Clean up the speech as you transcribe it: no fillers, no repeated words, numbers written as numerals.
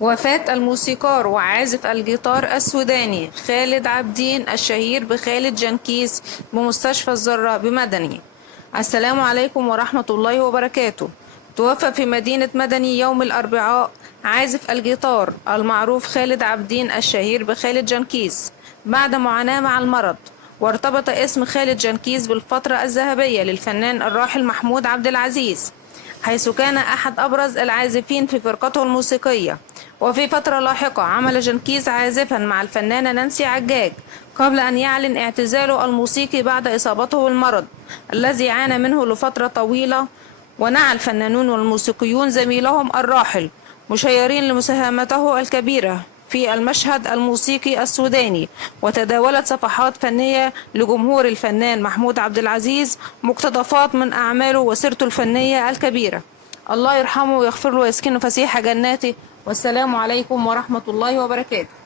وفاة الموسيقار وعازف الجيتار السوداني خالد عابدين الشهير بخالد جنكيز بمستشفى الزراء بمدني. السلام عليكم ورحمة الله وبركاته. توفى في مدينة مدني يوم الأربعاء عازف الجيتار المعروف خالد عابدين الشهير بخالد جنكيز بعد معاناة مع المرض. وارتبط اسم خالد جنكيز بالفترة الذهبية للفنان الراحل محمود عبد العزيز، حيث كان أحد أبرز العازفين في فرقته الموسيقية. وفي فترة لاحقة عمل جنكيز عازفا مع الفنانة نانسي عجاج قبل أن يعلن اعتزاله الموسيقي بعد إصابته بالمرض الذي عانى منه لفترة طويلة. ونعى الفنانون والموسيقيون زميلهم الراحل مشيرين لمساهمته الكبيرة في المشهد الموسيقي السوداني، وتداولت صفحات فنية لجمهور الفنان محمود عبد العزيز مقتطفات من أعماله وسيرته الفنية الكبيرة. الله يرحمه ويغفر له ويسكنه فسيح جناته. والسلام عليكم ورحمة الله وبركاته.